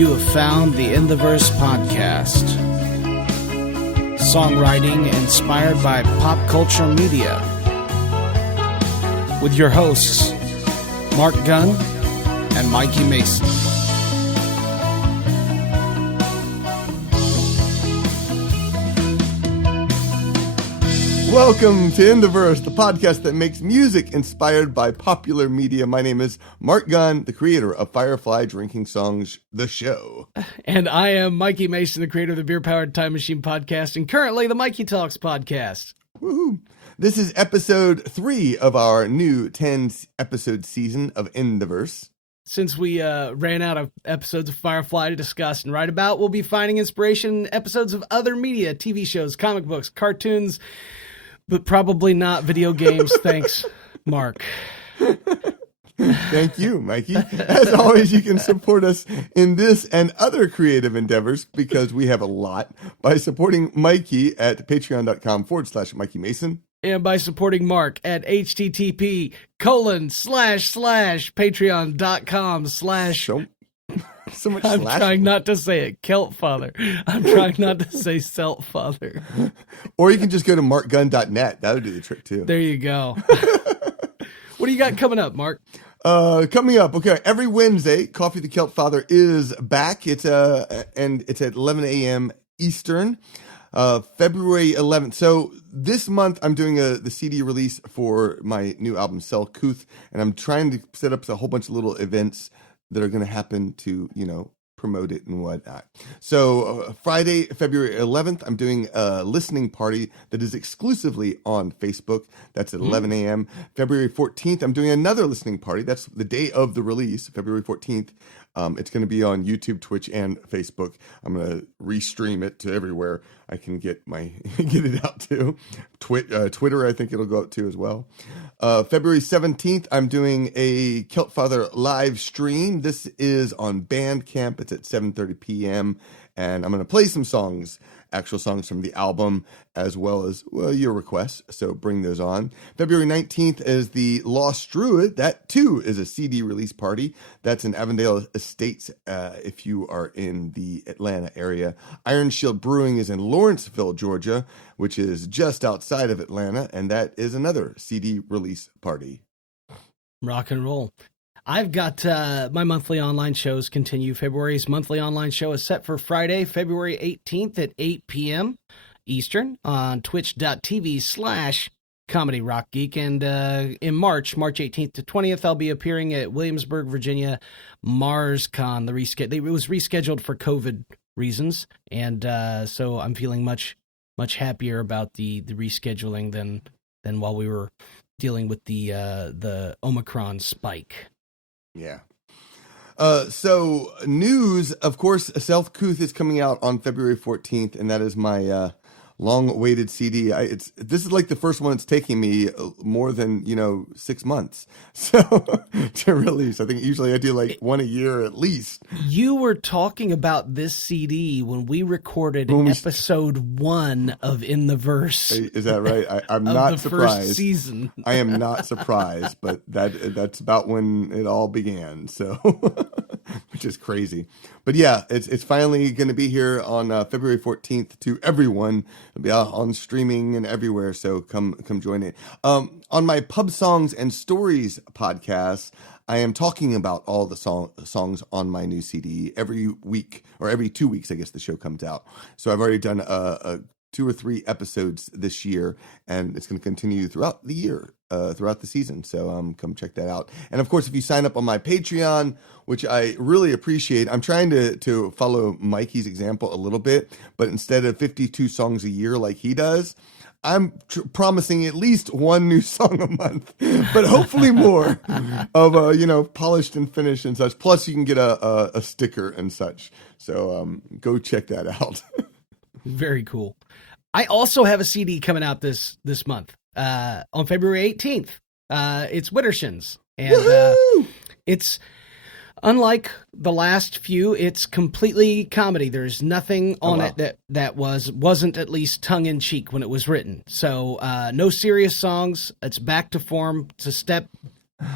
You have found the In the Verse podcast. Songwriting inspired by pop culture media. With your hosts, Marc Gunn and Mikey Mason. Welcome to In the Verse, the podcast that makes music inspired by popular media. My name is Marc Gunn, the creator of Firefly Drinking Songs, the show. And I am Mikey Mason, the creator of the Beer Powered Time Machine podcast, and currently the MIKEYtalks podcast. Woohoo! This is episode 3 of our new 10-episode season of In the Verse. Since we ran out of episodes of Firefly to discuss and write about, we'll be finding inspiration in episodes of other media, TV shows, comic books, cartoons, but probably not video games. Thanks, Marc. Thank you, Mikey. As always, you can support us in this and other creative endeavors, because we have a lot, by supporting Mikey at patreon.com/Mikey Mason. And by supporting Marc at http://patreon.com/ So much I'm slash. trying not to say it, Celt Father. I'm trying not to say Celt Father. Or you can just go to markgunn.net. That would do the trick, too. There you go. What do you got coming up, Marc? Coming up, okay, every Wednesday, Coffee the Celt Father is back. It's at 11 a.m. Eastern, February 11th. So this month, I'm doing the CD release for my new album, Sell Couth, and I'm trying to set up a whole bunch of little events that are going to happen to, promote it and whatnot. So Friday, February 11th, I'm doing a listening party that is exclusively on Facebook. That's at 11 a.m. February 14th, I'm doing another listening party. That's the day of the release, February 14th. It's going to be on YouTube, Twitch, and Facebook. I'm going to restream it to everywhere I can get it out to. Twitter, I think it'll go out to as well. February 17th, I'm doing a Celt Father live stream. This is on Bandcamp. It's at 7:30 p.m. And I'm going to play some songs, actual songs from the album, as well as, your requests. So bring those on. February 19th is the Lost Druid. That, too, is a CD release party. That's in Avondale Estates, if you are in the Atlanta area. Iron Shield Brewing is in Lawrenceville, Georgia, which is just outside of Atlanta. And that is another CD release party. Rock and roll. I've got my monthly online shows continue. February's monthly online show is set for Friday, February 18th at 8 p.m. Eastern on twitch.tv/Comedy Rock Geek. And in March 18th to 20th, I'll be appearing at Williamsburg, Virginia, MarsCon. It was rescheduled for COVID reasons. And so I'm feeling much happier about the rescheduling than while we were dealing with the Omicron spike. Yeah. So news, of course, Sell Couth is coming out on February 14th, and that is my long-awaited CD. This is like the first one it's taking me more than 6 months to release. I think usually I do like one a year at least. You were talking about this CD when we recorded episode 1 of In the Verse. Is that right? I'm not surprised. First season. I am not surprised, but that's about when it all began. So, which is crazy. But yeah, it's finally going to be here on February 14th to everyone. It'll be out on streaming and everywhere, so come join it. On my Pub Songs and Stories podcast, I am talking about all the songs on my new CD every week, or every 2 weeks, I guess the show comes out. So I've already done 2 or 3 episodes this year, and it's going to continue throughout the year, throughout the season. So come check that out. And of course, if you sign up on my Patreon, which I really appreciate, I'm trying to follow Mikey's example a little bit, but instead of 52 songs a year like he does, I'm promising at least 1 new song a month, but hopefully more of, polished and finished and such. Plus you can get a sticker and such. So go check that out. Very cool. I also have a CD coming out this month on February 18th. It's Widdershins, and it's unlike the last few. It's completely comedy. There's nothing on it that wasn't at least tongue in cheek when it was written. So no serious songs. It's back to form. It's a step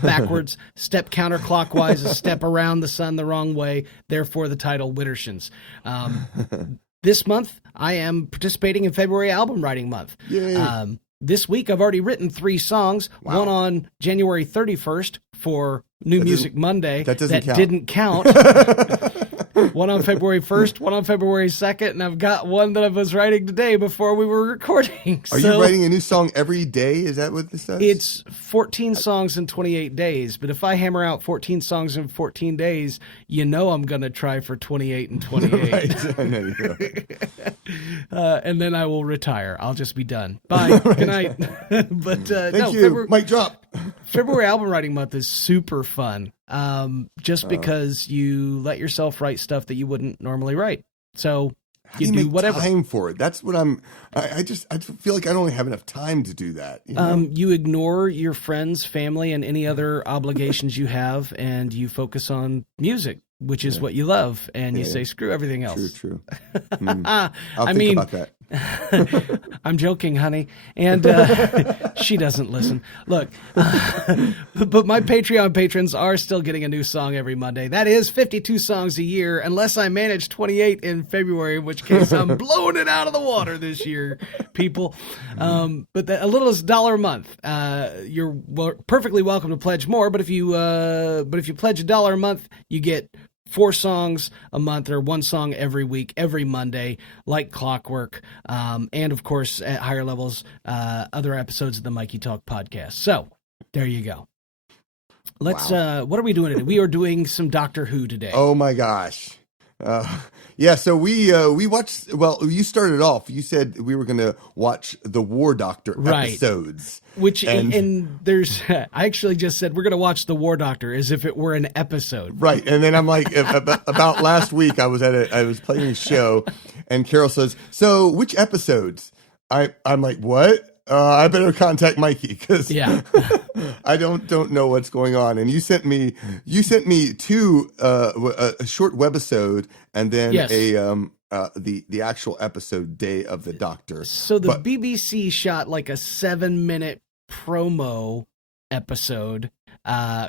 backwards, step counterclockwise, a step around the sun the wrong way, therefore the title Widdershins. This month, I am participating in February Album Writing Month. Yay. This week, I've already written 3 songs, one on January 31st for New Music Monday. That didn't count. One on February 1st, one on February 2nd, and I've got one that I was writing today before we were recording. Are you writing a new song every day? Is that what this does? It's 14 songs in 28 days, but if I hammer out 14 songs in 14 days, you know I'm going to try for 28 and 28. Right. I know you will. And then I will retire. I'll just be done. Bye. Good night. But Thank you. Mic drop. February Album Writing Month is super fun. Just because you let yourself write stuff that you wouldn't normally write. So you do whatever. Time for it. That's what I feel like I don't really have enough time to do that. You know? You ignore your friends, family, and any other obligations you have, and you focus on music, which is what you love, and you say, screw everything else. True. I'll think about that. I'm joking, honey. And she doesn't listen. Look, but my Patreon patrons are still getting a new song every Monday. That is 52 songs a year, unless I manage 28 in February, in which case I'm blowing it out of the water this year, people. But a little is $1 a month. You're perfectly welcome to pledge more, but if you pledge $1 a month, you get 4 songs a month or 1 song every week, every Monday, like clockwork. And of course, at higher levels, other episodes of the Mikey Talk podcast. So there you go. Let's, what are we doing today? We are doing some Doctor Who today. Oh my gosh. Yeah, so we watched, well, you started off, you said we were going to watch the War Doctor episodes. Which, and there's, I actually just said we're going to watch the War Doctor as if it were an episode. Right, and then I'm like, about last week, I was playing a show, and Carol says, so which episodes? I'm like, what? I better contact Mikey because I don't know what's going on. And you sent me 2 a short webisode and then the actual episode, Day of the Doctor. So the BBC shot like a 7-minute promo episode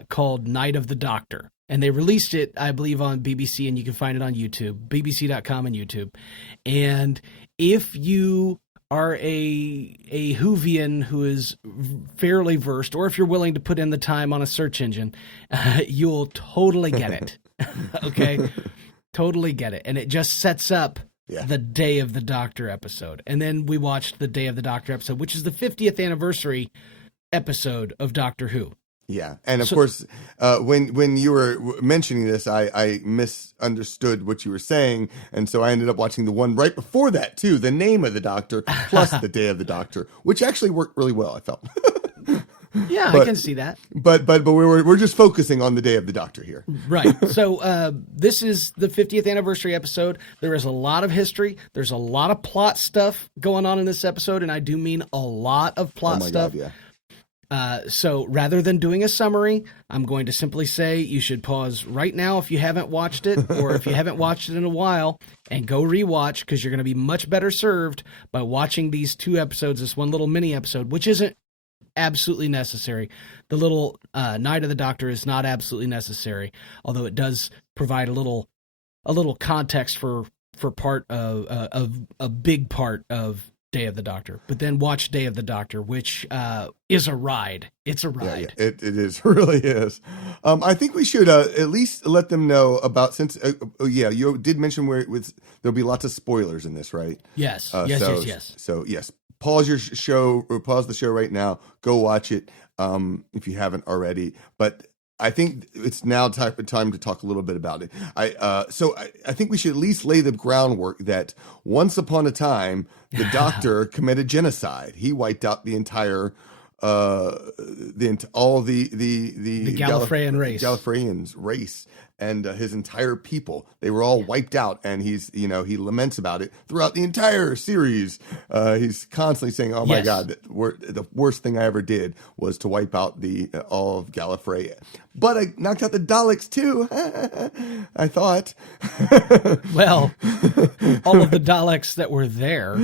called Night of the Doctor. And they released it, I believe, on BBC, and you can find it on YouTube, bbc.com and YouTube. And if you are a Whovian who is fairly versed, or if you're willing to put in the time on a search engine, you'll totally get it. Okay? Totally get it. And it just sets up the Day of the Doctor episode. And then we watched the Day of the Doctor episode, which is the 50th anniversary episode of Doctor Who. Yeah, and of course, when you were mentioning this, I misunderstood what you were saying, and so I ended up watching the one right before that too, The Name of the Doctor plus The Day of the Doctor, which actually worked really well, I felt. Yeah, I can see that. But we're just focusing on The Day of the Doctor here. Right. So this is the 50th anniversary episode. There is a lot of history. There's a lot of plot stuff going on in this episode, and I do mean a lot of plot stuff. God, yeah. So rather than doing a summary, I'm going to simply say you should pause right now if you haven't watched it, or if you haven't watched it in a while, and go rewatch, because you're going to be much better served by watching these 2 episodes, this one little mini episode, which isn't absolutely necessary. The little Night of the Doctor is not absolutely necessary, although it does provide a little context for part of a big part of Day of the Doctor. But then watch Day of the Doctor, which is a ride. It's a ride. Yeah. It is. It really is. I think we should at least let them know about, since you did mention there'll be lots of spoilers in this, right? Yes. Yes. So yes, pause your show, or pause the show right now. Go watch it if you haven't already. But I think it's now time to talk a little bit about it. I think we should at least lay the groundwork that once upon a time, the Doctor committed genocide. He wiped out the entire, all the Gallifreyan race, Gallifreyan's race, and his entire people. They were all wiped out, and he laments about it throughout the entire series. He's constantly saying, "Oh my God, the worst thing I ever did was to wipe out all of Gallifrey." But I knocked out the Daleks too. I thought. Well, all of the Daleks that were there.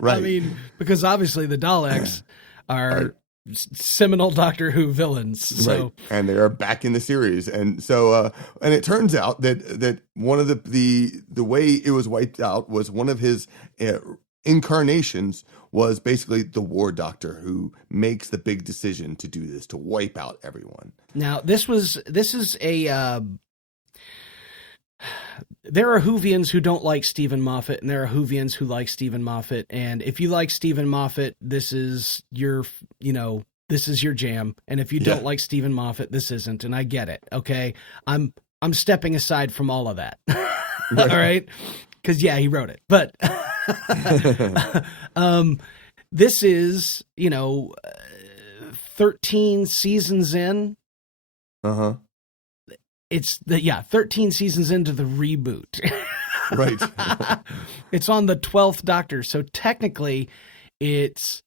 Right? I mean, because obviously the Daleks are seminal Doctor Who villains. So right, and they are back in the series, and so and it turns out that one of the way it was wiped out was one of his incarnations was basically the War Doctor, who makes the big decision to do this, to wipe out everyone. now this is a there are Whovians who don't like Stephen Moffat, and there are Whovians who like Stephen Moffat. And if you like Stephen Moffat, this is your jam. And if you don't like Stephen Moffat, this isn't. And I get it. Okay, I'm stepping aside from all of that. All right, because he wrote it, but this is 13 seasons in. It's 13 seasons into the reboot. Right. It's on the 12th Doctor. So technically it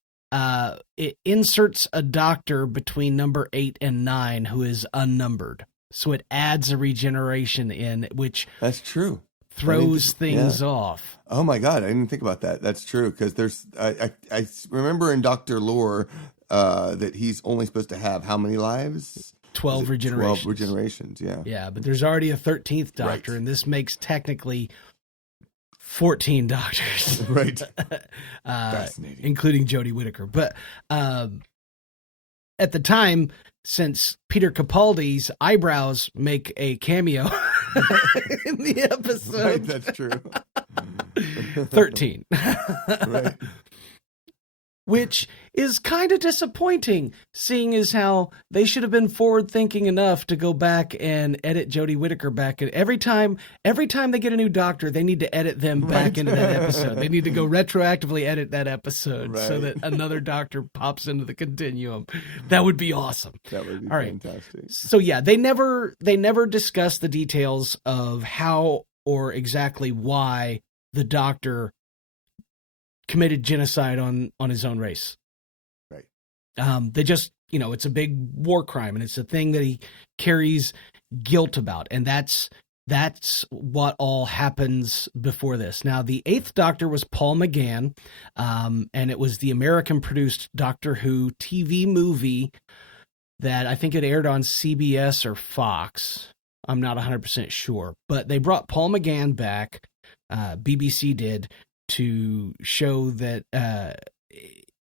inserts a Doctor between number 8 and 9 who is unnumbered. So it adds a regeneration in, which that's true. Throws things off. Oh my God. I didn't think about that. That's true. Cause there's, I remember in Dr. Lore, that he's only supposed to have how many lives? 12 regenerations. 12 regenerations, yeah. Yeah, but there's already a 13th Doctor, and this makes technically 14 Doctors. Right. Fascinating. Including Jodie Whittaker. But at the time, since Peter Capaldi's eyebrows make a cameo in the episode. Right, that's true. 13. Right. Which is kind of disappointing, seeing as how they should have been forward-thinking enough to go back and edit Jodie Whittaker back. And every time they get a new Doctor, they need to edit them back into that episode. They need to go retroactively edit that episode so that another Doctor pops into the continuum. That would be awesome. That would be fantastic. So they never discuss the details of how or exactly why the Doctor committed genocide on his own race. Right. They just, it's a big war crime, and it's a thing that he carries guilt about. And that's what all happens before this. Now, the 8th Doctor was Paul McGann, and it was the American-produced Doctor Who TV movie that I think it aired on CBS or Fox. I'm not 100% sure. But they brought Paul McGann back, BBC did, to show that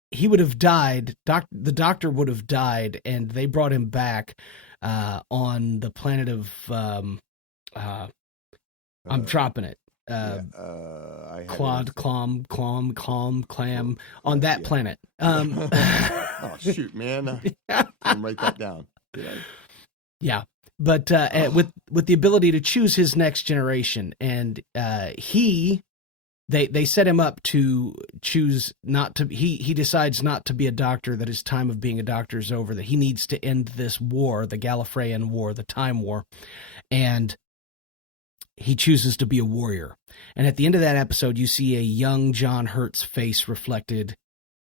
he would have died. The Doctor would have died, and they brought him back on the planet of I'm dropping it. Clam on that planet. Oh shoot, man! Write that down. Yeah. But with the ability to choose his next generation, and They set him up to choose not to. He decides not to be a doctor. That his time of being a doctor is over. That he needs to end this war, the Gallifreyan War, the Time War, and he chooses to be a warrior. And at the end of that episode, you see a young John Hurt's face reflected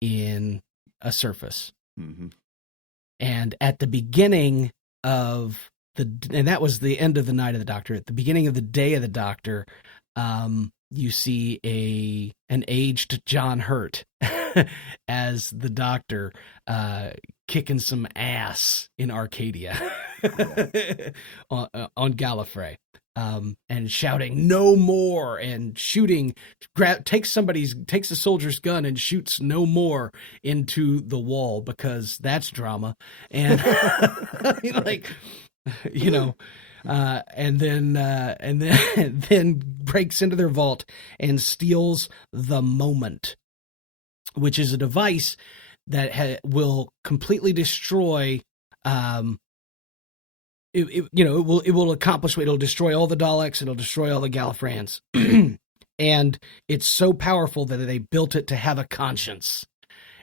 in a surface. Mm-hmm. And at the beginning of and that was the end of the Night of the Doctor. At the beginning of the Day of the Doctor, you see an aged John Hurt as the Doctor kicking some ass in Arcadia on Gallifrey, and shouting "No more!" and shooting. Takes a soldier's gun and shoots "No more" into the wall because that's drama, and and then breaks into their vault and steals the moment, which is a device that will completely destroy. It will accomplish. It'll destroy all the Daleks. It'll destroy all the Gallifreyans, and it's so powerful that they built it to have a conscience,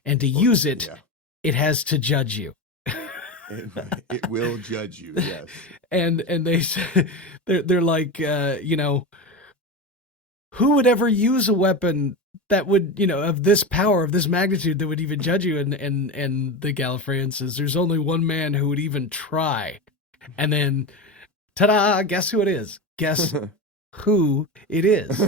and to use it, it has to judge you. It will judge you, yes. And they're like, who would ever use a weapon that would, of this power, of this magnitude, that would even judge you? And the Gallifreyan says, there's only one man who would even try. And then, ta-da, guess who it is? Guess who it is?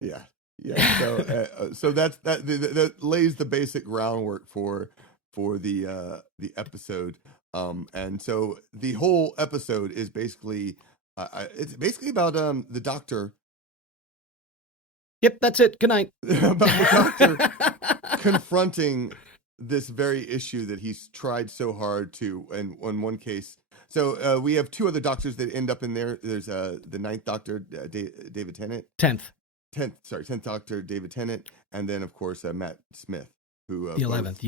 Yeah. Yeah, so that lays the basic groundwork for the episode, and so the whole episode is basically it's basically about the doctor Yep, that's it. Good night. about the doctor confronting this very issue that he's tried so hard to, and in one case. So we have two other doctors that end up in there. There's the ninth Doctor, David Tennant. 10th Doctor, David Tennant, and then of course Matt Smith, who the 11th,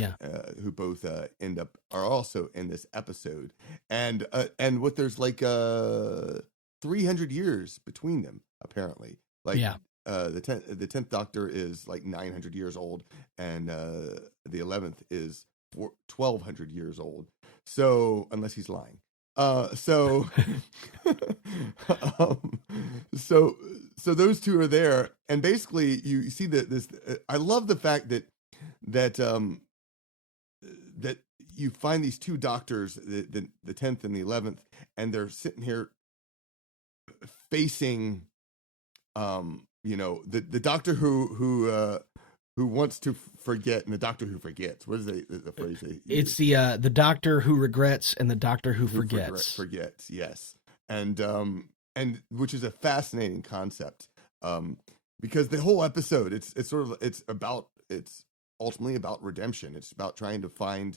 who both are also in this episode, and what there's like 300 years between them apparently. Like the 10th Doctor is like 900 years old, and the 11th is 1200 years old. So unless he's lying. So those two are there, and basically you see that this. I love the fact that you find these two doctors, the 10th and the 11th, and they're sitting here facing, the doctor who wants to forget and the doctor who forgets. What is the phrase? It's the doctor who regrets and the doctor who forgets. Forgets, yes, and which is a fascinating concept, because the whole episode it's ultimately about redemption. It's about trying to find,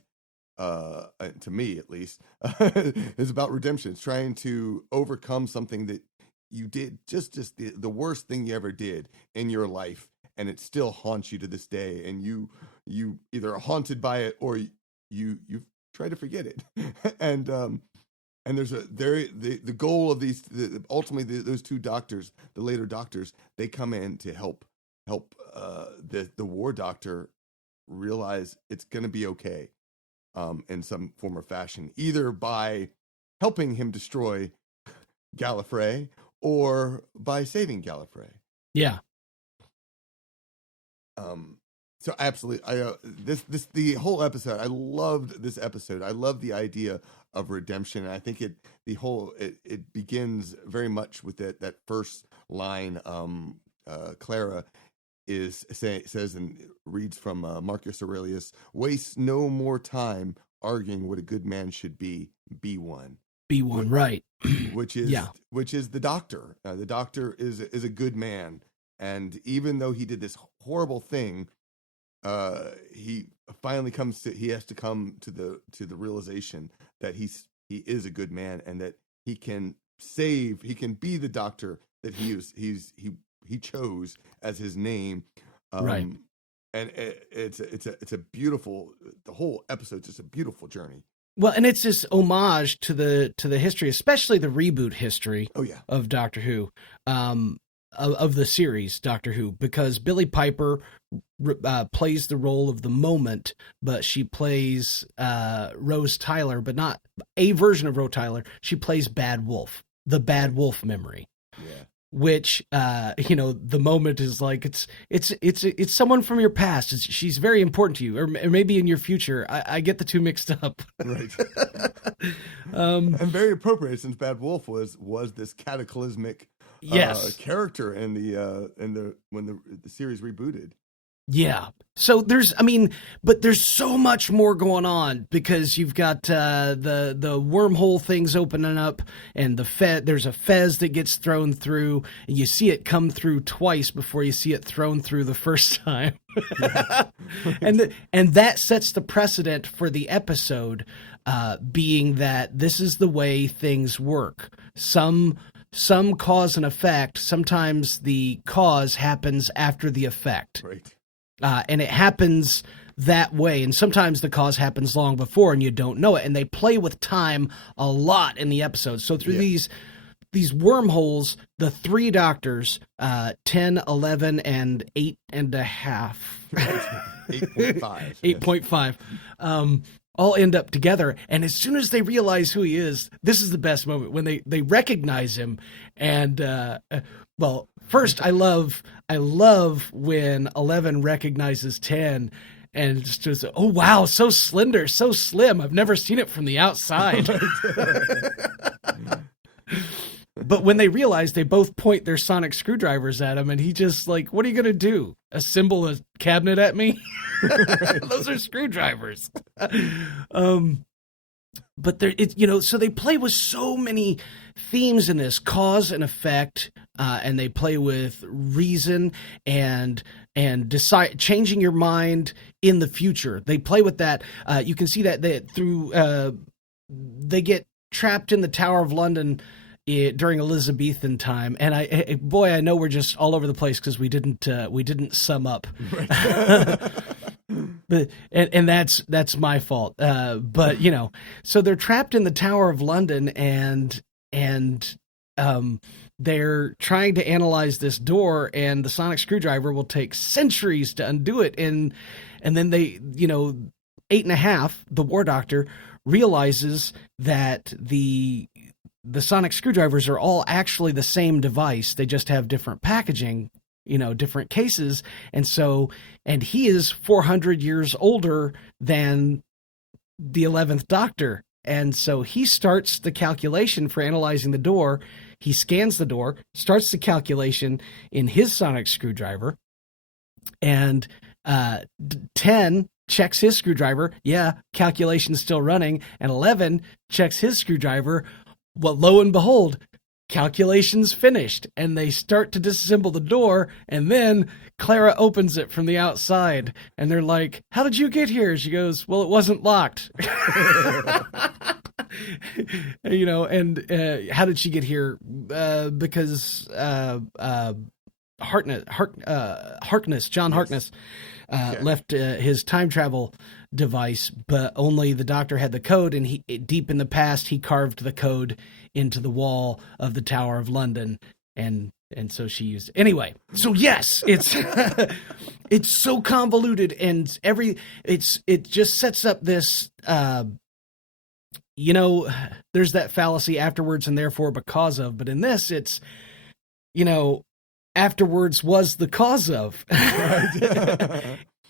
to me at least, it's about redemption. It's trying to overcome something that you did, just the worst thing you ever did in your life, and it still haunts you to this day, and you either are haunted by it or you try to forget it. And there's the goal of these, ultimately those two doctors, the later doctors, they come in to help the war doctor realize it's going to be okay, in some form or fashion, either by helping him destroy Gallifrey or by saving Gallifrey. Yeah. So absolutely, the whole episode, I loved this episode. I love the idea of redemption, and I think it begins very much with that first line. Clara says and reads from Marcus Aurelius: "Waste no more time arguing what a good man should be. Be one." Be one, right? Which is the doctor. The doctor is a good man, and even though he did this horrible thing, he finally has to come to the realization that he is a good man, and that he can be the doctor that he chose as his name. Right. And it's a beautiful, the whole episode's just a beautiful journey. Well, and it's this homage to the history, especially the reboot history. Oh yeah. Of Doctor Who, of the series Doctor Who, because Billie Piper plays the role of the Moment, but she plays Rose Tyler, but not a version of Rose Tyler. She plays Bad Wolf, the Bad Wolf memory. Yeah. Which the Moment is like it's someone from your past. She's very important to you, or maybe in your future. I get the two mixed up. Right. And very appropriate, since Bad Wolf was this cataclysmic character in when the series rebooted. Yeah. So there's so much more going on, because you've got the wormhole things opening up, and there's a fez that gets thrown through, and you see it come through twice before you see it thrown through the first time. and that sets the precedent for the episode, being that this is the way things work. Some cause and effect. Sometimes the cause happens after the effect. Right. And it happens that way. And sometimes the cause happens long before and you don't know it. And they play with time a lot in the episode. So through these wormholes, the three doctors, 10, 11, and 8.5. 8.5. 8.5. All end up together. And as soon as they realize who he is, this is the best moment when they recognize him. And, first I love when 11 recognizes 10, and it's just, oh wow, so slender, so slim. I've never seen it from the outside. But when they realize, they both point their sonic screwdrivers at him, and he just like, what are you going to do? Assemble a cabinet at me? Those are screwdrivers. But there, so they play with so many themes in this, cause and effect, and they play with reason and decide changing your mind in the future. They play with that. You can see that through they get trapped in the Tower of London during Elizabethan time, and I know we're just all over the place because we didn't sum up. Right. But and that's my fault. But so they're trapped in the Tower of London, and they're trying to analyze this door, and the sonic screwdriver will take centuries to undo it, and then they, 8.5, the War Doctor realizes that the sonic screwdrivers are all actually the same device. They just have different packaging, different cases. And he is 400 years older than the 11th Doctor. And so he starts the calculation for analyzing the door. He scans the door, starts the calculation in his sonic screwdriver, and 10 checks his screwdriver. Yeah, calculation's still running. And 11 checks his screwdriver. Well, lo and behold, calculation's finished, and they start to disassemble the door, and then Clara opens it from the outside, and they're like, how did you get here? She goes, well, it wasn't locked. How did she get here? Because John Harkness left his time travel device, but only the Doctor had the code, and deep in the past he carved the code into the wall of the Tower of London, and so she used it. Anyway, so yes, it's it's so convoluted, and it just sets up this there's that fallacy, afterwards and therefore because of, but in this it's afterwards was the cause of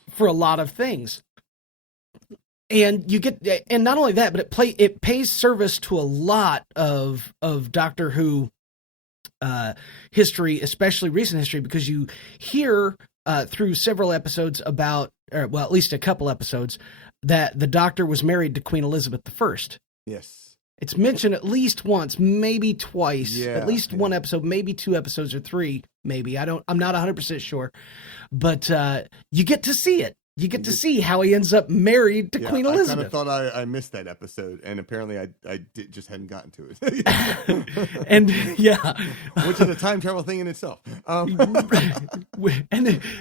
for a lot of things. And you get, and not only that, but it pays service to a lot of Doctor Who history, especially recent history, because you hear through several episodes about, at least a couple episodes, that the Doctor was married to Queen Elizabeth I. Yes. It's mentioned at least once, maybe twice, at least one episode, maybe 2 episodes or 3, maybe. I'm not 100% sure, but you get to see it. You get to see how he ends up married to Queen Elizabeth. I kind of thought I missed that episode, and apparently I just hadn't gotten to it. And which is a time travel thing in itself. And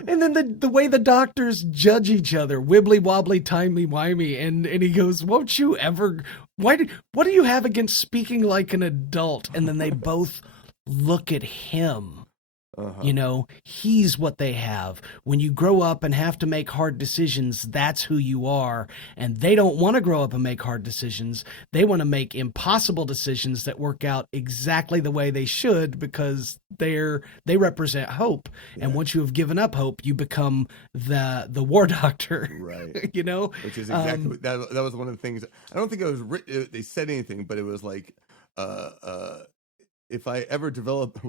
then the way the Doctors judge each other, wibbly wobbly, timey wimey, and he goes, "Won't you ever? What do you have against speaking like an adult?" And then they both look at him. He's what they have. When you grow up and have to make hard decisions, that's who you are. And they don't want to grow up and make hard decisions. They want to make impossible decisions that work out exactly the way they should, because they represent hope. Yeah. And once you have given up hope, you become the War Doctor. Right. Which is exactly that was one of the things. I don't think it was they said anything, but it was like if I ever develop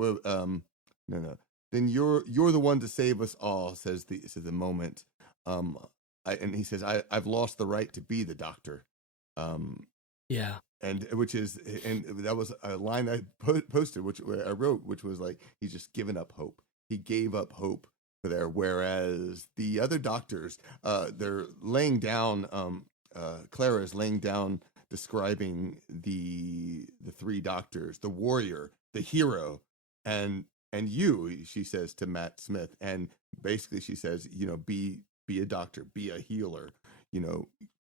No. Then you're the one to save us all, says the moment. And he says, I've lost the right to be the Doctor. Yeah. And that was a line I posted, which I wrote, which was like, he's just given up hope. He gave up hope for there. Whereas the other Doctors, they're laying down. Clara is laying down, describing the 3 Doctors, the warrior, the hero, and you, she says to Matt Smith, and basically she says, be a doctor, be a healer,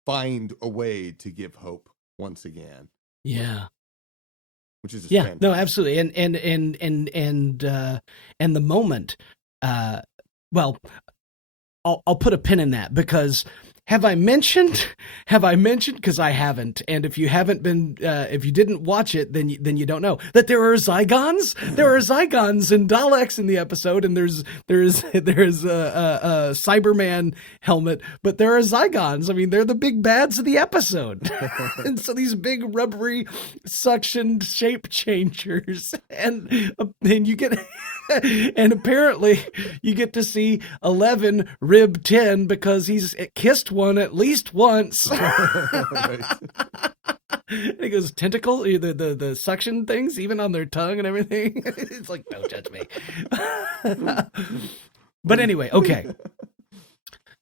find a way to give hope once again. Yeah. Which is fantastic. No, absolutely. And the moment, I'll put a pin in that, because Have I mentioned? Because I haven't. And if you haven't been, if you didn't watch it, then you don't know that there are Zygons. There are Zygons and Daleks in the episode, and there's a Cyberman helmet, but there are Zygons. I mean, they're the big bads of the episode. And so these big rubbery suction shape changers, and you get. And apparently you get to see 11 rib 10 because he's kissed one at least once. Right. And he goes, tentacle, the suction things, even on their tongue and everything. It's like, don't judge me. But anyway, okay.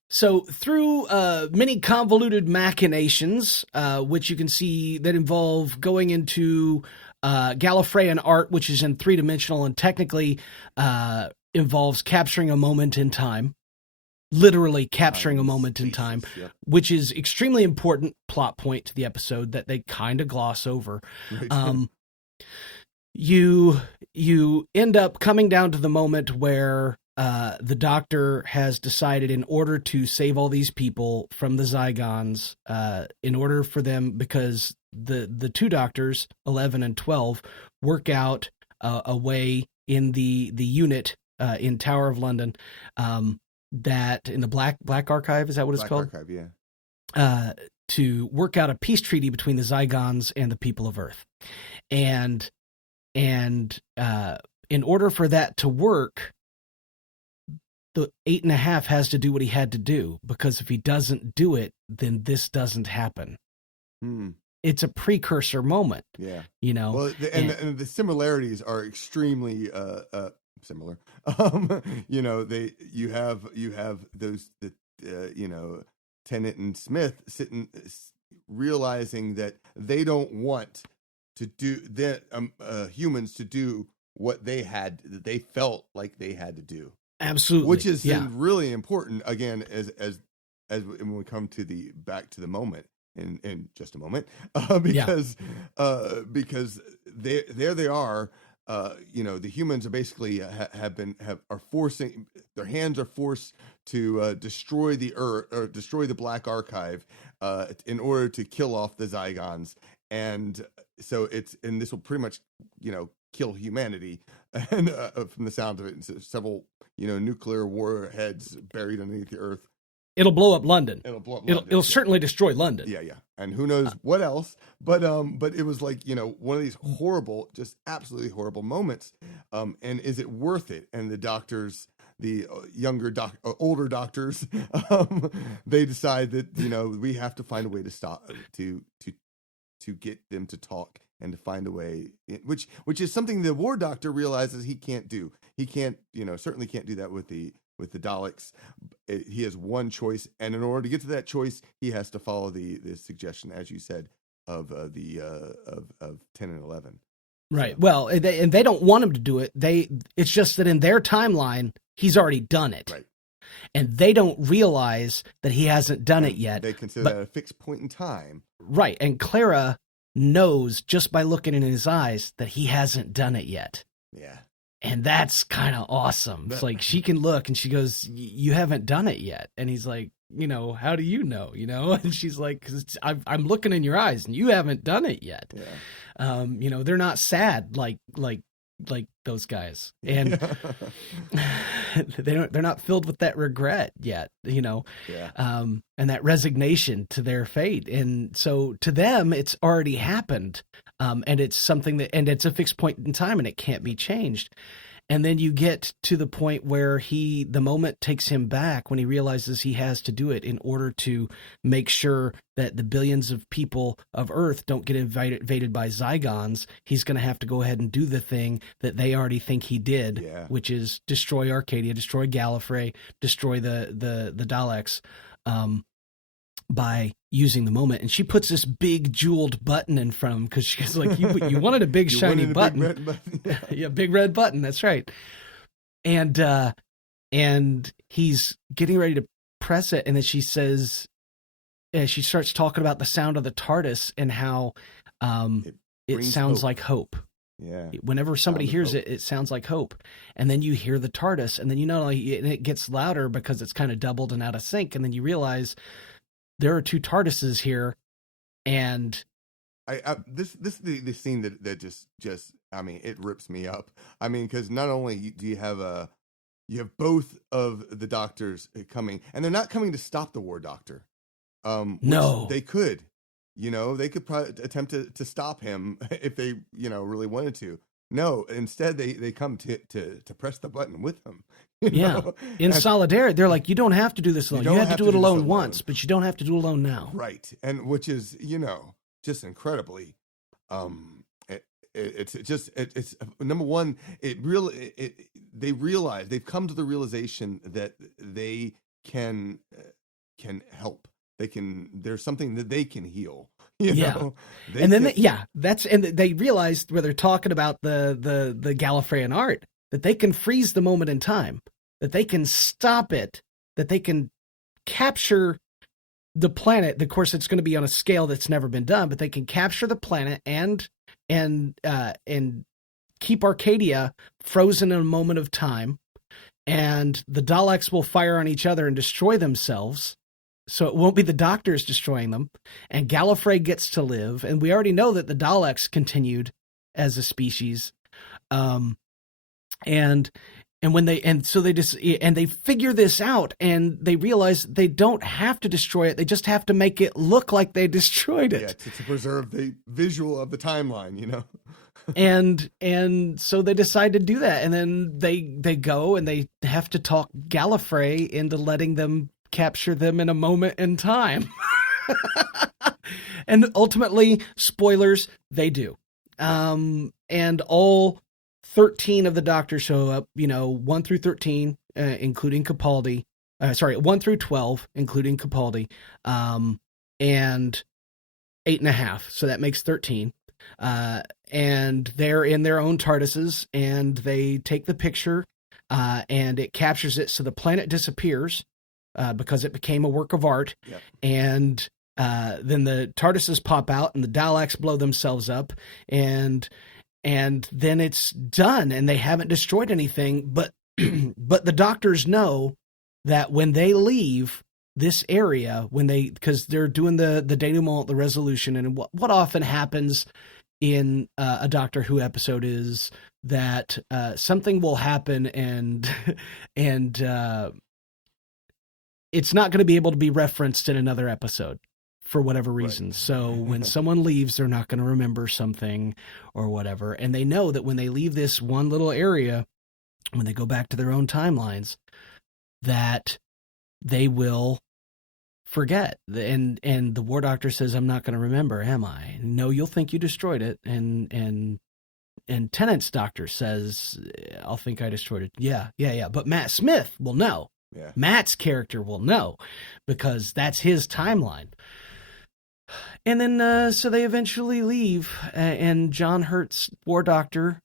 So through many convoluted machinations, which you can see that involve going into Gallifreyan art, which is in three-dimensional and technically involves capturing a moment in time, literally capturing a moment in time, yep. which is extremely important plot point to the episode that they kind of gloss over. Right. You end up coming down to the moment where the Doctor has decided, in order to save all these people from the Zygons, in order for them, because the two Doctors, 11 and 12, work out a way in the unit in Tower of London, that in the Black Archive, is that what it's Black called? Archive, yeah. To work out a peace treaty between the Zygons and the people of Earth. And in order for that to work, the 8.5 has to do what he had to do, because if he doesn't do it, then this doesn't happen. It's a precursor moment. Yeah. You know? Well, and the similarities are extremely similar. You know, you have those Tennant and Smith sitting, realizing that they don't want to do that, humans to do what they felt like they had to do. Absolutely. Which is really important, again, as when we come to back to the moment in just a moment, because they are. The humans are basically are forcing, their hands are forced to destroy the Earth, or destroy the Black Archive, in order to kill off the Zygons, and so this will pretty much kill humanity, and from the sound of it, and several nuclear warheads buried underneath the Earth. It'll blow up London. It'll Yeah. certainly destroy London. Yeah, and who knows what else? But it was like one of these horrible, just absolutely horrible moments. And is it worth it? And the doctors, the older doctors, they decide that we have to find a way to stop to get them to talk and to find a way, which is something the War Doctor realizes he can't do. He can't, certainly can't do that with the Daleks. He has one choice, and in order to get to that choice, he has to follow the suggestion, as you said, of 10 and 11. Right. So. Well, and they don't want him to do it. It's just that in their timeline, he's already done it. Right. And they don't realize that he hasn't done it yet. They consider that a fixed point in time. Right. And Clara knows just by looking in his eyes that he hasn't done it yet. Yeah. And that's kind of awesome. It's like she can look and she goes, "You haven't done it yet." And he's like, "How do you know?" And she's like, "'Cause I'm looking in your eyes and you haven't done it yet." Yeah. They're not sad like those guys, and they're not filled with that regret yet, Yeah. and that resignation to their fate. And so to them, it's already happened. And it's something and it's a fixed point in time, and it can't be changed. And then you get to the point where the moment takes him back when he realizes he has to do it in order to make sure that the billions of people of Earth don't get invaded by Zygons. He's going to have to go ahead and do the thing that they already think he did, which is destroy Arcadia, destroy Gallifrey, destroy the Daleks, by using the moment. And she puts this big jeweled button in front of him, because she's like, you wanted a big shiny button. Big red button. Yeah, big red button. That's right. And he's getting ready to press it, and then she says, she starts talking about the sound of the TARDIS and how it sounds like hope. Yeah. Whenever somebody hears it, it sounds like hope. And then you hear the TARDIS, and then and it gets louder because it's kind of doubled and out of sync. And then you realize there are two TARDISes here, and this is the scene that just I mean, it rips me up. I mean, because not only do you have both of the doctors coming, and they're not coming to stop the War Doctor. No, they could, they could probably attempt to stop him if they, really wanted to. No, instead they come to press the button with him. In solidarity, they're like, you don't have to do this alone. You have to do it alone once, but you don't have to do it alone now. Right, and which is, just incredibly, it's number one. They've come to the realization that they can help. There's something that they can heal. And then they realized where they're talking about the Gallifreyan art, that they can freeze the moment in time, that they can stop it, that they can capture the planet. Of course, it's going to be on a scale that's never been done, but they can capture the planet and keep Arcadia frozen in a moment of time, and the Daleks will fire on each other and destroy themselves. So it won't be the Doctors destroying them, and Gallifrey gets to live. And we already know that the Daleks continued as a species, and they figure this out, and they realize they don't have to destroy it; they just have to make it look like they destroyed it. Yeah, to preserve the visual of the timeline, and so they decide to do that, and then they go and they have to talk Gallifrey into letting them capture them in a moment in time. And ultimately, spoilers, they do. And all 13 of the Doctors show up, 1 through 13, including Capaldi. 1 through 12, including Capaldi. And 8.5. So that makes 13. And they're in their own TARDISes, and they take the picture, and it captures it. So the planet disappears, because it became a work of art. Yep. And then the TARDISes pop out, and the Daleks blow themselves up, and then it's done, and they haven't destroyed anything. But the Doctors know that when they leave this area, because they're doing the denouement, the resolution, and what often happens in a Doctor Who episode is that something will happen, and it's not going to be able to be referenced in another episode for whatever reason. Right. So when someone leaves, they're not going to remember something or whatever. And they know that when they leave this one little area, when they go back to their own timelines, that they will forget. And the War Doctor says, I'm not going to remember, am I? No, you'll think you destroyed it. And Tennant's Doctor says, I'll think I destroyed it. Yeah. But Matt Smith will know. Yeah. Matt's character will know, because that's his timeline. And then, so they eventually leave, and John Hurt's War Doctor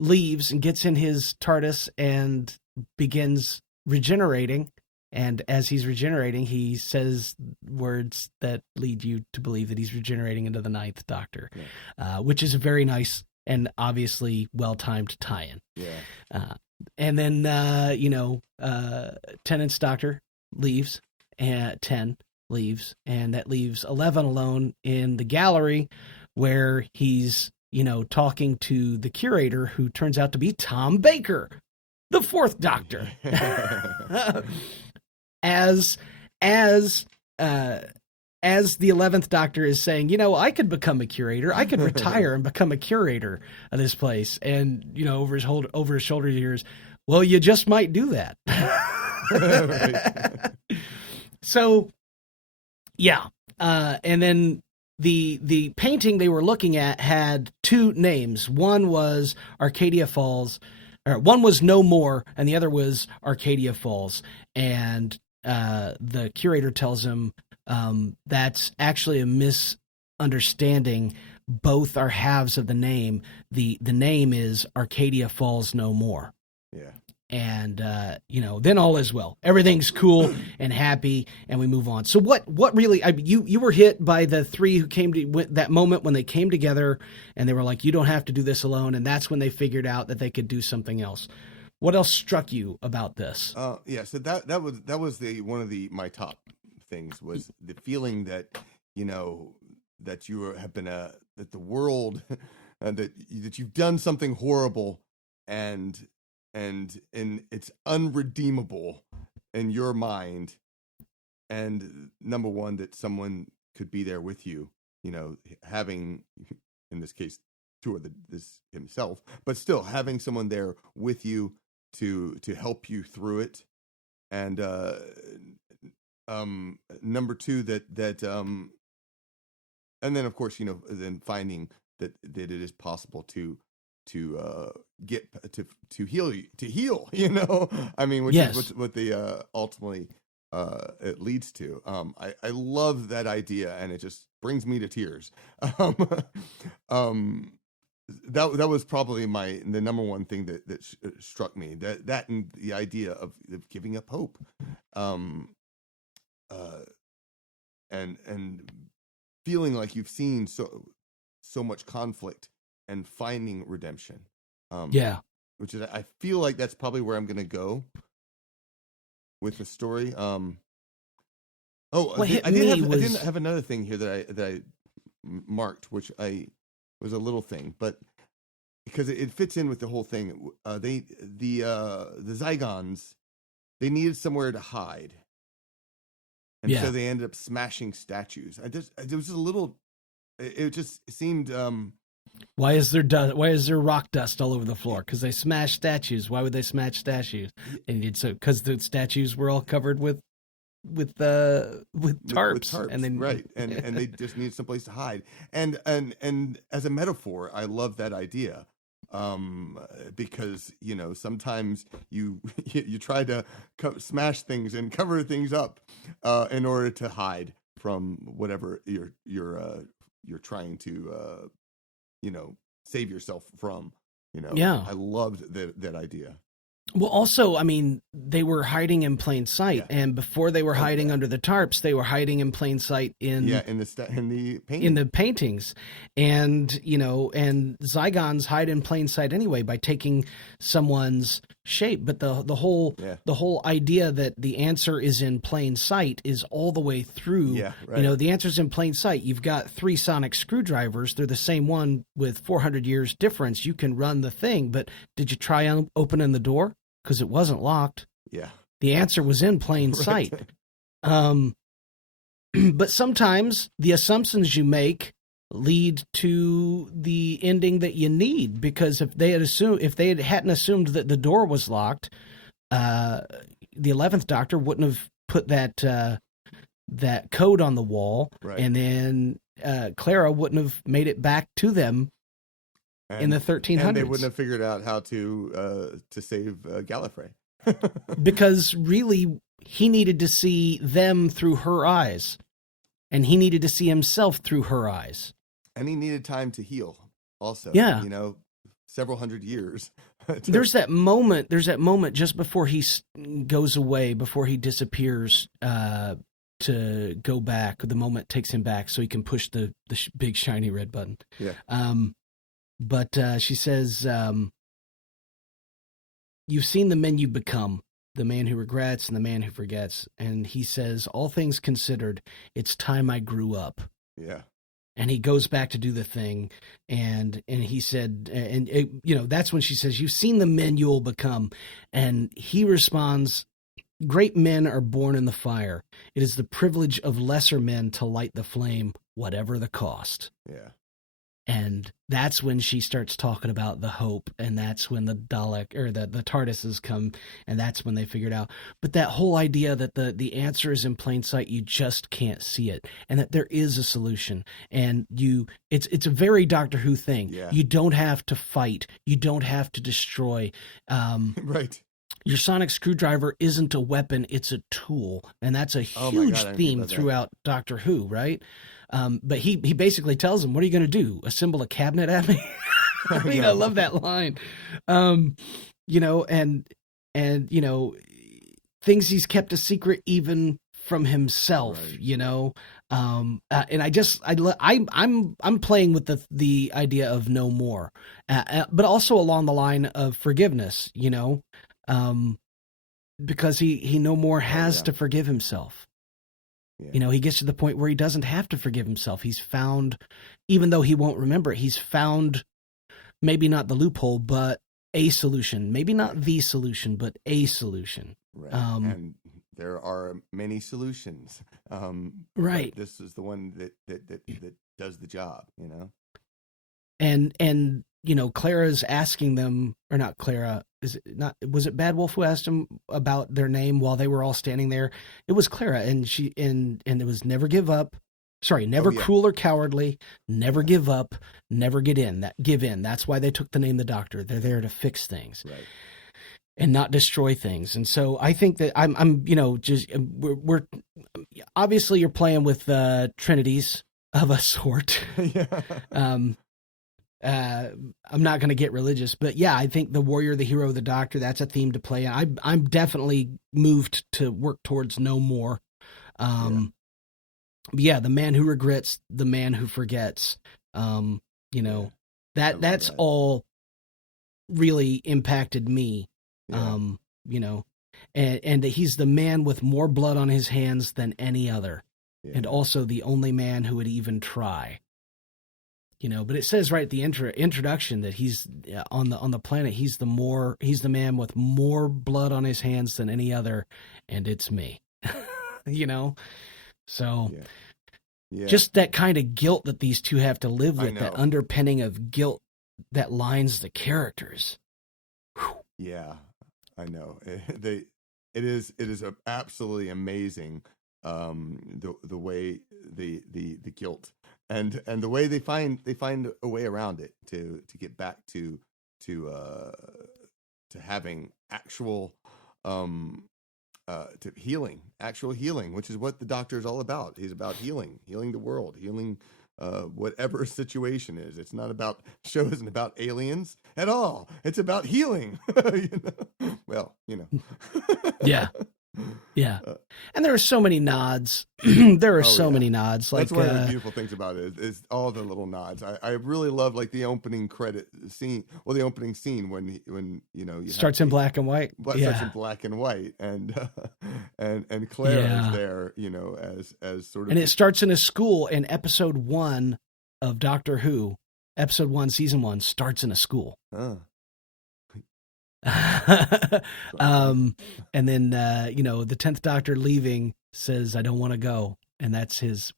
leaves and gets in his TARDIS and begins regenerating. And as he's regenerating, he says words that lead you to believe that he's regenerating into the Ninth Doctor, which is a very nice and obviously well-timed tie-in. Yeah. And then, Tennant's Doctor leaves, and 10 leaves, and that leaves 11 alone in the gallery, where he's, talking to the curator, who turns out to be Tom Baker, the Fourth Doctor. As the 11th Doctor is saying, I could become a curator. I could retire and become a curator of this place. And, over his shoulder he hears, well, you just might do that. So, yeah. And then the painting they were looking at had two names. One was Arcadia Falls, or one was No More, and the other was Arcadia Falls. And the curator tells him, that's actually a misunderstanding. Both are halves of the name. The name is Arcadia Falls No More. Yeah. And, then all is well. Everything's cool and happy, and we move on. So what really, you were hit by the three who came to that moment when they came together, and they were like, you don't have to do this alone. And that's when they figured out that they could do something else. What else struck you about this? So that was my top things was the feeling that, that you have been that the world, that you've done something horrible, and it's unredeemable in your mind. And number one, that someone could be there with you, having, in this case, this himself, but still having someone there with you to help you through it. And number two, that and then of course, then finding that it is possible to get to heal, I mean, which Yes. is what the ultimately it leads to. I love that idea, and it just brings me to tears. That was probably the number one thing that struck me, that and the idea of giving up hope, and feeling like you've seen so much conflict and finding redemption. Yeah. Which is, I feel like that's probably where I'm going to go with the story. I didn't have another thing here that I marked, which was a little thing, but because it fits in with the whole thing. The Zygons, they needed somewhere to hide, and so they ended up smashing statues. It was a little. It just seemed. Why is there rock dust all over the floor? Because they smashed statues. Why would they smash statues? They needed because the statues were all covered with tarps, and then right, and they just needed someplace to hide. And as a metaphor, I love that idea, because sometimes you try to smash things and cover things up in order to hide from whatever you're trying to save yourself from. I loved that idea. Well, also, I mean, they were hiding in plain sight, and before they were hiding under the tarps, they were hiding in plain sight in the paintings, and and Zygons hide in plain sight anyway by taking someone's shape. But the whole idea that the answer is in plain sight is all the way through. Yeah, right. The answer's in plain sight. You've got 3 sonic screwdrivers; they're the same one with 400 years difference. You can run the thing, but did you try opening the door? Because it wasn't locked. Yeah. The answer was in plain sight. But sometimes the assumptions you make lead to the ending that you need, because if they hadn't assumed that the door was locked, the 11th Doctor wouldn't have put that code on the wall, and then Clara wouldn't have made it back to them in the 1300s. And they wouldn't have figured out how to save Gallifrey. Because really, he needed to see them through her eyes, and he needed to see himself through her eyes. And he needed time to heal also. Yeah. Several hundred years. There's that moment just before he goes away, before he disappears, to go back. The moment takes him back so he can push the big shiny red button. Yeah. But she says, you've seen the men you become, the man who regrets and the man who forgets. And he says, all things considered, it's time I grew up. Yeah. And he goes back to do the thing. And he said, that's when she says, you've seen the men you'll become. And he responds, great men are born in the fire. It is the privilege of lesser men to light the flame, whatever the cost. Yeah. And that's when she starts talking about the hope, and that's when the Dalek or the TARDISes come, and that's when they figure it out. But that whole idea that the answer is in plain sight, you just can't see it, and that there is a solution, and it's a very Doctor Who thing. Yeah. You don't have to fight, you don't have to destroy. Right. Your sonic screwdriver isn't a weapon, it's a tool, and that's a huge theme throughout Doctor Who, right? But he basically tells him, what are you going to do? Assemble a cabinet at me? I mean, I love that line. And things he's kept a secret even from himself, right. And I'm playing with the idea of no more, but also along the line of forgiveness, because he no more has to forgive himself. Yeah. You know, he gets to the point where he doesn't have to forgive himself. He's found, even though he won't remember it, he's found maybe not the loophole, but a solution. Maybe not the solution, but a solution. Right. And there are many solutions. Right. This is the one that does the job, you know? And you know, Clara's asking them, or not Clara, was it Bad Wolf who asked him about their name while they were all standing there? It was Clara, and it was never give up. Sorry, never cruel or cowardly, never give up, never give in. That's why they took the name the Doctor. They're there to fix things. Right. And not destroy things. And so I think that I'm you know, just we're obviously you're playing with trinities of a sort. Yeah. I'm not going to get religious, but yeah, I think the warrior, the hero, the doctor, that's a theme to play. I'm definitely moved to work towards no more. Yeah, the man who regrets, the man who forgets. You know, that's all really impacted me. Yeah. You know, and he's the man with more blood on his hands than any other, and also the only man who would even try. You know, but it says right at the introduction that he's on the planet. He's the man with more blood on his hands than any other, and it's me. You know, so just that kind of guilt that these two have to live with, that underpinning of guilt that lines the characters. Whew. Yeah, I know. It is absolutely amazing. The way the guilt and the way they find a way around it to get back to having actual to actual healing, which is what the Doctor is all about. He's about healing the world, healing whatever situation is. It's not about show isn't about aliens at all. It's about healing. You know? Well, you know. Yeah. Yeah. And there are so many nods. There are many nods. Like, that's one of the beautiful things about it is all the little nods. I really love like the opening credit scene, the opening scene when you know starts in black and white. Starts in black and white, and Clara is there, you know, as sort of. And it starts in a school. In episode 1 of Doctor Who, episode 1, season 1 starts in a school. And then you know, the 10th Doctor leaving says, "I don't want to go," and that's his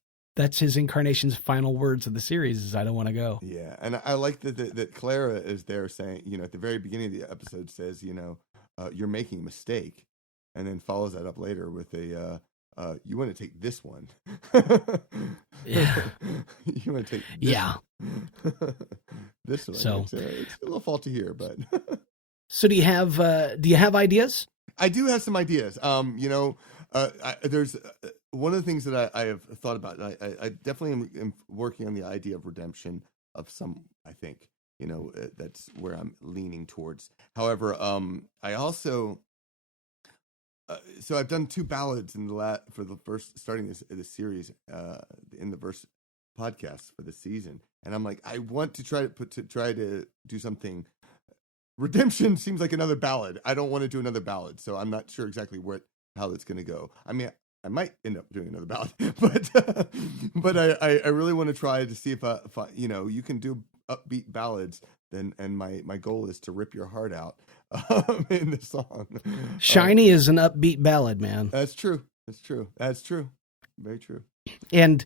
incarnation's final words of the series is, "I don't want to go." Yeah, and I like that Clara is there saying, you know, at the very beginning of the episode says, you know, you're making a mistake, and then follows that up later with a you want to take this one. Yeah. You want to take this one. This one. So it's a little faulty here, but so do you have ideas? I do have some ideas. You know, there's one of the things that I have thought about. I definitely am working on the idea of redemption of some. I think, you know, that's where I'm leaning towards. However, I also so I've done 2 ballads in for the first starting this series in the first podcast for the season, and I'm like, I want to try to do something. Redemption seems like another ballad. I don't want to do another ballad, so I'm not sure exactly how that's going to go. I mean, I might end up doing another ballad, but I really want to try to see if I you know, you can do upbeat ballads. And my goal is to rip your heart out in the song. Shiny is an upbeat ballad, man. That's true. Very true. And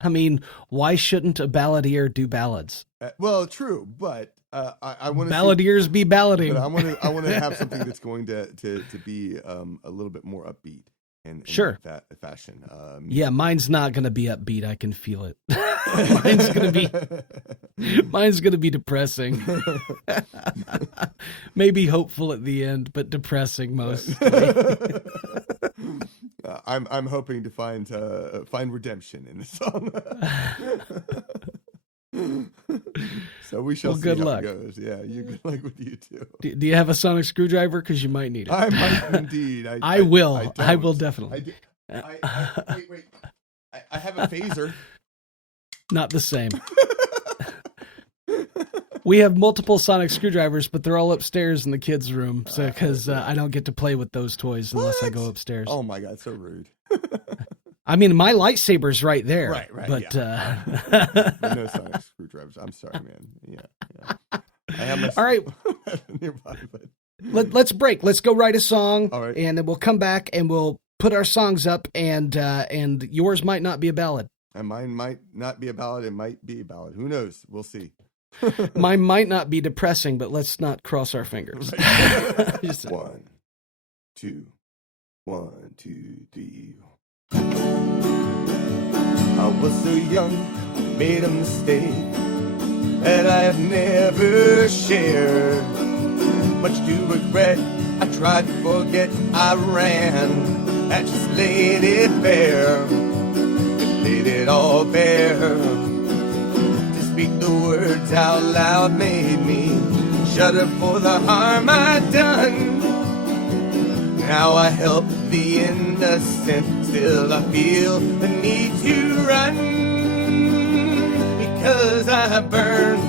I mean, why shouldn't a balladeer do ballads? Well, true, but I want to balladeers be ballading. But I want to have something that's going to be a little bit more upbeat in that fashion. Yeah, mine's not going to be upbeat. I can feel it. Mine's going to be depressing. Maybe hopeful at the end, but depressing mostly. I'm hoping to find redemption in the song. So we shall see good how luck. it goes. Yeah, good luck with you too. Do you have a sonic screwdriver? Because you might need it. I might indeed. I will. I will definitely. Wait. I have a phaser. Not the same. We have multiple sonic screwdrivers, but they're all upstairs in the kids' room. So because I don't get to play with those toys unless I go upstairs. Oh my God, so rude. I mean, my lightsaber's right there. Right, But no sonic screwdrivers. I'm sorry, man. Yeah. I have my all right. nearby, but Let's break. Let's go write a song, all right. and then we'll come back and we'll put our songs up. And yours might not be a ballad. And mine might not be a ballad. It might be a ballad. Who knows? We'll see. Mine might not be depressing, but let's not cross our fingers. Just 1, 2, 1, 2, 3. I was so young, made a mistake that I have never shared. Much to regret, I tried to forget, I ran, I just laid it bare, laid it all bare. To speak the words out loud made me shudder for the harm I'd done. Now I help the innocent, still I feel the need to run, because I burned.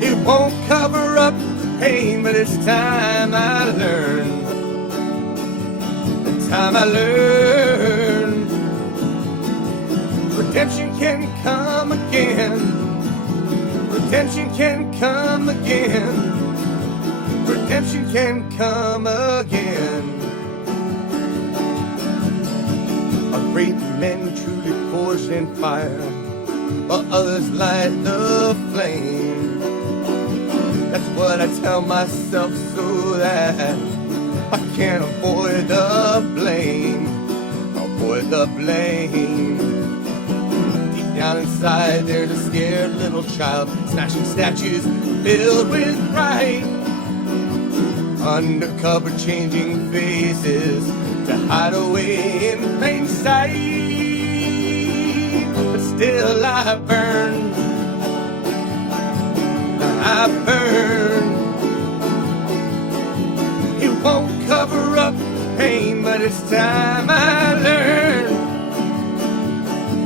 It won't cover up the pain, but it's time I learn. The time I learn. Redemption can come again. Redemption can come again. Redemption can come again. A great man truly forged in fire, while others light the flame. That's what I tell myself so that I can avoid the blame. Avoid the blame. Deep down inside there's a scared little child, smashing statues filled with pride. Undercover changing faces to hide away in plain sight. But still I burn. I burn. It won't cover up the pain, but it's time I learn.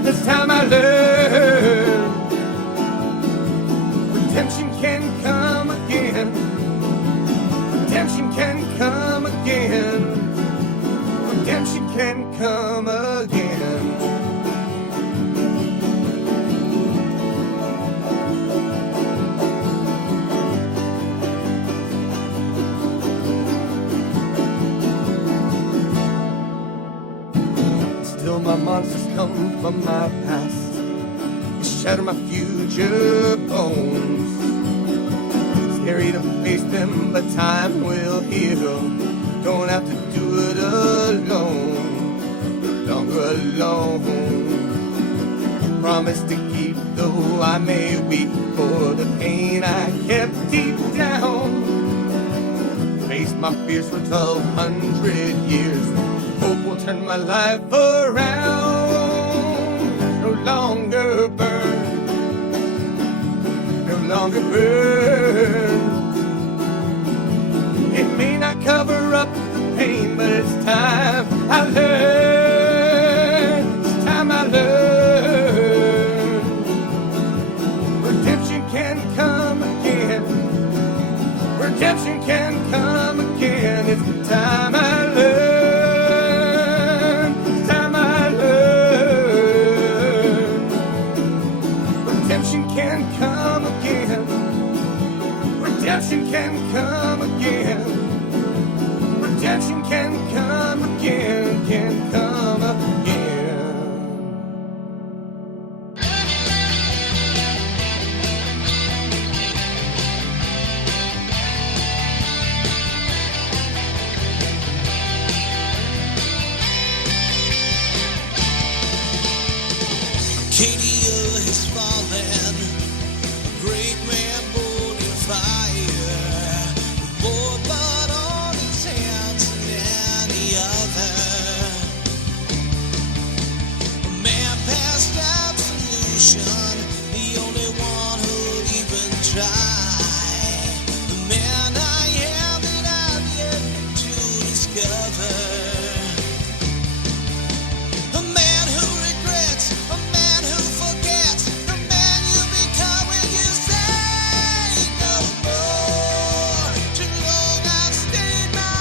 It's time I learn. Redemption can come again. Redemption can come again. Redemption can come again. Still my monsters come from my past, they shatter my future bones. Scary to face them, but time will heal. Don't have to do it alone, no longer alone. Promise to keep, though I may weep for the pain I kept deep down. Face my fears for 1,200 years. Hope will turn my life around. No longer burn, no longer burn. It may not cover up the pain, but it's time I learn. It's time I learn. Redemption can come again. Redemption can come again. It's the time I learn. It's time I learn. Redemption can come again. Redemption can come again. Redemption can come again, can come again. Arcadia has fallen, a great man born in fire, with more blood on his hands than any other. A man past absolution, the only one who'd even try. The man I am that I've yet to discover. A man who regrets, a man who forgets, the man you become when you say no more. Too long I've stayed my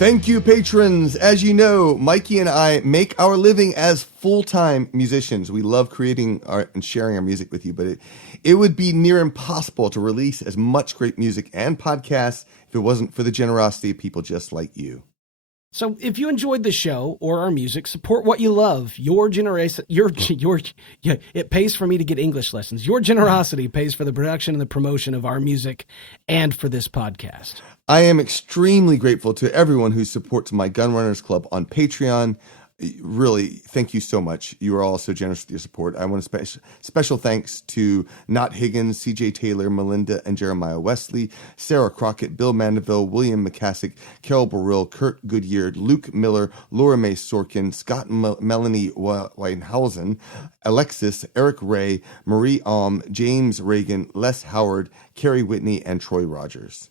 Thank you, patrons. As you know, Mikey and I make our living as full-time musicians. We love creating and sharing our music with you, but it would be near impossible to release as much great music and podcasts if it wasn't for the generosity of people just like you. So if you enjoyed the show or our music, support what you love. It pays for me to get English lessons. Your generosity pays for the production and the promotion of our music and for this podcast. I am extremely grateful to everyone who supports my Gunrunners Club on Patreon. Really, thank you so much. You are all so generous with your support. I want to special thanks to Not Higgins, CJ Taylor, Melinda and Jeremiah Wesley, Sarah Crockett, Bill Mandeville, William McCassick, Carol Burrill, Kurt Goodyear, Luke Miller, Laura Mae Sorkin, Scott Melanie Weinhausen, Alexis, Eric Ray, Marie Alm, James Reagan, Les Howard, Carrie Whitney, and Troy Rogers.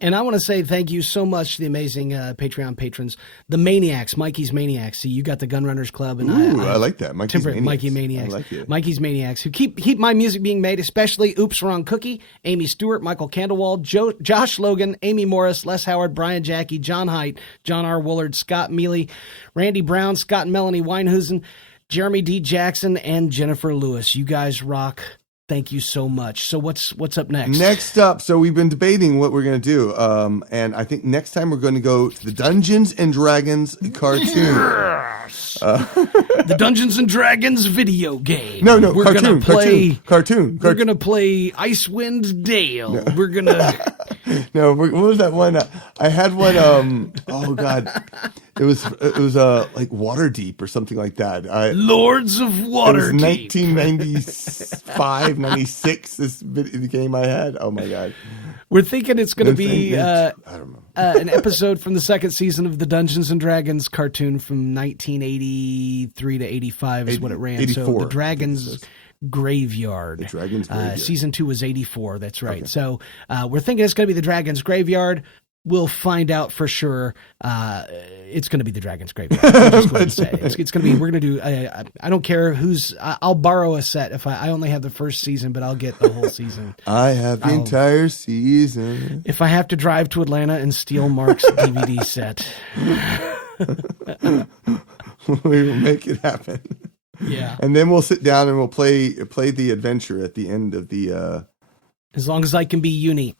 And I want to say thank you so much to the amazing Patreon patrons, the Maniacs, Mikey's Maniacs. See, you got the Gunrunners Club, and I like that. Mikey's Maniacs. Mikey Maniacs. I like it. Mikey's Maniacs, who keep my music being made, especially Oops Wrong Cookie, Amy Stewart, Michael Candlewald, Josh Logan, Amy Morris, Les Howard, Brian Jackie, John Haidt, John R. Woolard, Scott Mealy, Randy Brown, Scott and Melanie Weinhusen, Jeremy D. Jackson, and Jennifer Lewis. You guys rock. Thank you so much. So what's up next? Next up, so we've been debating what we're going to do. And I think next time we're going to go to the Dungeons and Dragons cartoon. Yes. The Dungeons and Dragons video game. No, we're cartoon, gonna play, cartoon. We're going to play Icewind Dale. No. We're going to... No, what was that one? I had one, oh God. It was like Waterdeep or something like that. Lords of Waterdeep. It was 1995, 96, the game I had. Oh my God. We're thinking it's going to be I don't know. an episode from the second season of the Dungeons and Dragons cartoon from 1983 to 85 is what it ran. 84. So the Dragons Graveyard. The Dragon's Graveyard. Season 2 was 84. That's right. Okay. So we're thinking it's going to be the Dragon's Graveyard. We'll find out for sure. It's going to be the Dragon's Graveyard. I'm just going to say it's going to be. We're going to do. I don't care who's. I'll borrow a set if I only have the first season, but I'll get the whole season. I have the entire season. If I have to drive to Atlanta and steal Marc's DVD set, we will make it happen. Yeah. And then we'll sit down and we'll play the adventure at the end of the. As long as I can be uni.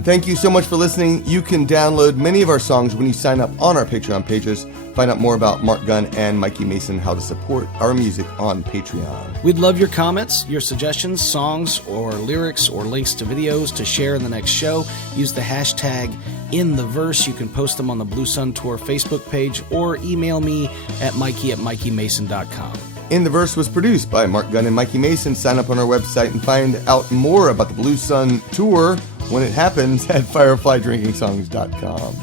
Thank you so much for listening. You can download many of our songs when you sign up on our Patreon pages. Find out more about Marc Gunn and Mikey Mason, how to support our music on Patreon. We'd love your comments, your suggestions, songs, or lyrics, or links to videos to share in the next show. Use the hashtag #InTheVerse. You can post them on the Blue Sun Tour Facebook page or email me at mikey@mikeymason.com. In the Verse was produced by Marc Gunn and Mikey Mason. Sign up on our website and find out more about the Blue Sun Tour when it happens at fireflydrinkingsongs.com.